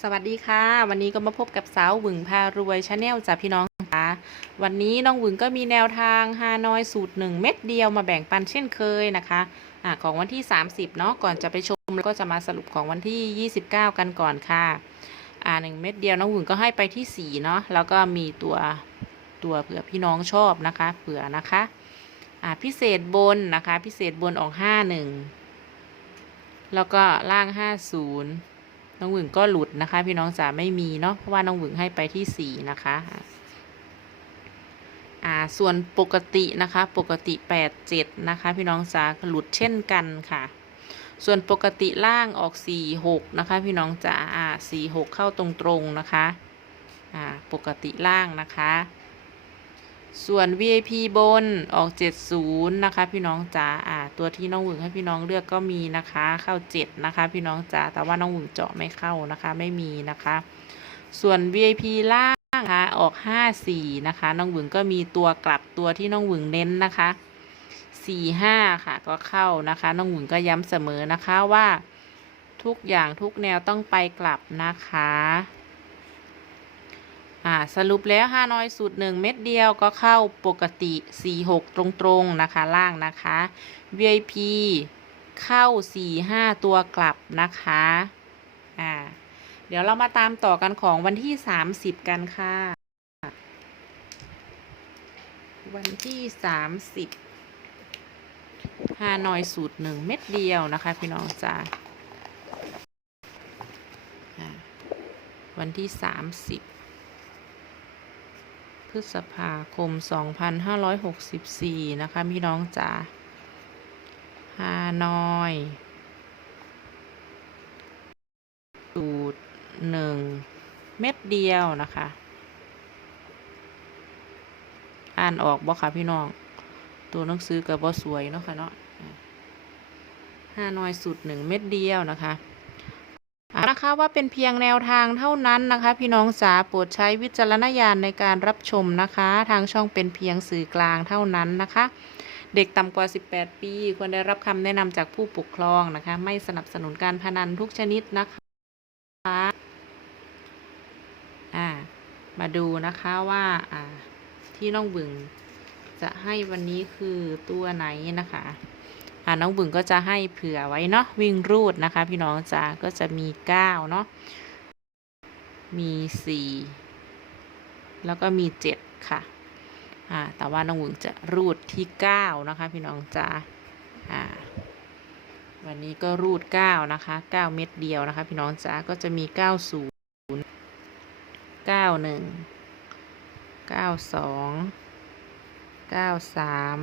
สวัสดีค่ะ วันนี้ก็มาพบกับสาวหวึงพารวยชาแนลจากพี่น้องค่ะวันนี้น้องหวึงก็มีแนวทางฮานอยสูตรหนึ่งเม็ดเดียวมาแบ่งปันเช่นเคยนะคะอ่าของวันที่ 30เนาะก่อนจะไปชมก็จะมาสรุปของวันที่ 29 กันก่อนค่ะอ่าหนึ่งเม็ดเดียวน้องหวึงก็ให้ไปที่4เนาะแล้วก็มีตัวตัวเผื่อพี่น้องชอบนะคะเผื่อนะคะอ่าพิเศษบนนะคะ พิเศษบนออก 51 แล้วก็ล่าง 50 น้องหวึงก็หลุดนะคะ พี่น้องจ๋าไม่มีเนาะเพราะว่าน้องหวึงให้ไปที่สี่นะคะอ่าส่วนปกตินะคะ ปกติแปดเจ็ดนะคะ พี่น้องจ๋าหลุดเช่นกันค่ะ ส่วนปกติล่างออกสี่หกนะคะ พี่น้องจ๋าอ่าสี่หกเข้าตรงๆนะคะอ่าปกติล่างนะคะ ส่วน VIP บนออก 70 นะคะ พี่น้องจ๋าอ่า ตัวที่น้องหวึงให้พี่น้องเลือกก็มีนะคะ เข้า 7 นะคะ พี่น้องจ๋าแต่ว่าน้องหวึงเจาะไม่เข้านะคะ ไม่มีนะคะ ส่วน VIP ล่างนะคะออก 54 นะคะ น้องหวึงก็มีตัวกลับตัวที่น้องหวึงเน้นนะคะ 45 ค่ะก็เข้านะคะ น้องหวึงก็ย้ำเสมอนะคะว่าทุกอย่างทุกแนวต้องไปกลับนะคะ อ่าสรุปแล้วฮานอยสูตรหนึ่งเม็ดเดียวก็เข้าปกติ 46 ตรงๆนะคะล่างนะคะ VIP เข้า 45 ตัวกลับนะคะอ่าเดี๋ยวเรามาตามต่อกันของวันที่ 30 กันค่ะ วันที่ 30ฮานอยสูตรหนึ่งเม็ดเดียวนะคะพี่น้องจ้าวันที่ 30พ ฤษภาคม 2564 นะคะพี่น้องจ๋าฮานอยสูตรหนึ่งเม็ดเดียวนะคะ อ่านออกบ่คะพี่น้อง ตัวหนังสือกับบ่สวยเนาะค่ะเนาะฮานอยสูตรหนึ่งเม็ดเดียวนะคะ นะคะว่าเป็นเพียงแนวทางเท่านั้นนะคะ พี่น้องจ๋าโปรดใช้วิจารณญาณในการรับชมนะคะ ทางช่องเป็นเพียงสื่อกลางเท่านั้นนะคะ เด็กต่ำกว่า 18 ปีควรได้รับคำแนะนำจากผู้ปกครองนะคะ ไม่สนับสนุนการพนันทุกชนิดนะคะอ่ามาดูนะคะว่าอ่าที่น้องบึงจะให้วันนี้คือตัวไหนนะคะ น้องบึงก็จะให้เผื่อไว้เนาะวิ่งรูดนะคะ พี่น้องจ๋าก็จะมีเก้าเนาะมีสี่แล้วก็มีเจ็ดค่ะอ่าแต่ว่าน้องบึงจะรูดที่เก้านะคะ พี่น้องจ๋าอ่าวันนี้ก็รูดเก้านะคะเก้าเม็ดเดียวนะคะ พี่น้องจ๋าก็จะมีเก้าศูนย์เก้าหนึ่งเก้าสองเก้าสาม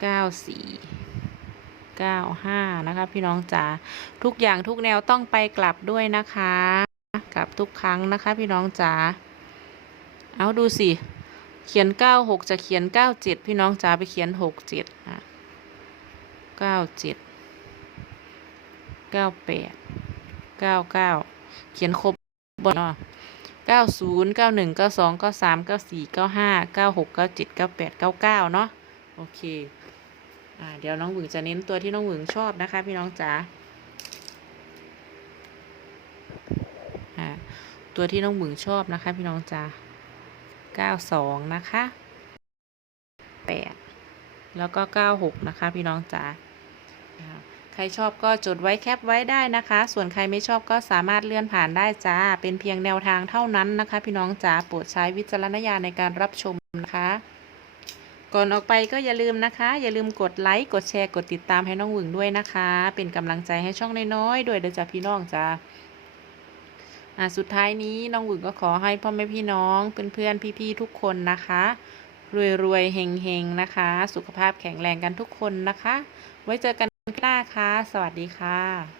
เก้าสี่ 95 นะคะ พี่น้องจ๋าทุกอย่างทุกแนวต้องไปกลับด้วยนะคะ กลับทุกครั้งนะคะ พี่น้องจ๋าเอาดูสิ เขียน 96 จะเขียน 97 พี่น้องจ๋าไปเขียน 67อะ97 98 99 เขียนครบบนเนาะ90 91 92 93 94 95 96 97 98 99เนาะโอเค เดี๋ยวน้องหวึงจะเน้นตัวที่น้องหวึงชอบนะคะ พี่น้องจ๋าตัวที่น้องหวึงชอบนะคะ พี่น้องจ๋าเก้าสองนะคะแปดแล้วก็เก้าหกนะคะ พี่น้องจ๋าอ่าใครชอบก็จดไว้แคปไว้ได้นะคะ ส่วนใครไม่ชอบก็สามารถเลื่อนผ่านได้จ้า เป็นเพียงแนวทางเท่านั้นนะคะ พี่น้องจ๋าโปรดใช้วิจารณญาณในการรับชมนะคะ ก่อนออกไปก็อย่าลืมนะคะ อย่าลืมกดไลค์กดแชร์กดติดตามให้น้องหวึงด้วยนะคะ เป็นกำลังใจให้ช่องน้อยๆด้วยเดี๋ยวจะพี่น้องจ้าอ่าสุดท้ายนี้น้องหวึงก็ขอให้พ่อแม่พี่น้องเพื่อนๆพี่ๆทุกคนนะคะรวยๆเฮงๆนะคะ สุขภาพแข็งแรงกันทุกคนนะคะ ไว้เจอกันคลิปหน้าค่ะ สวัสดีค่ะ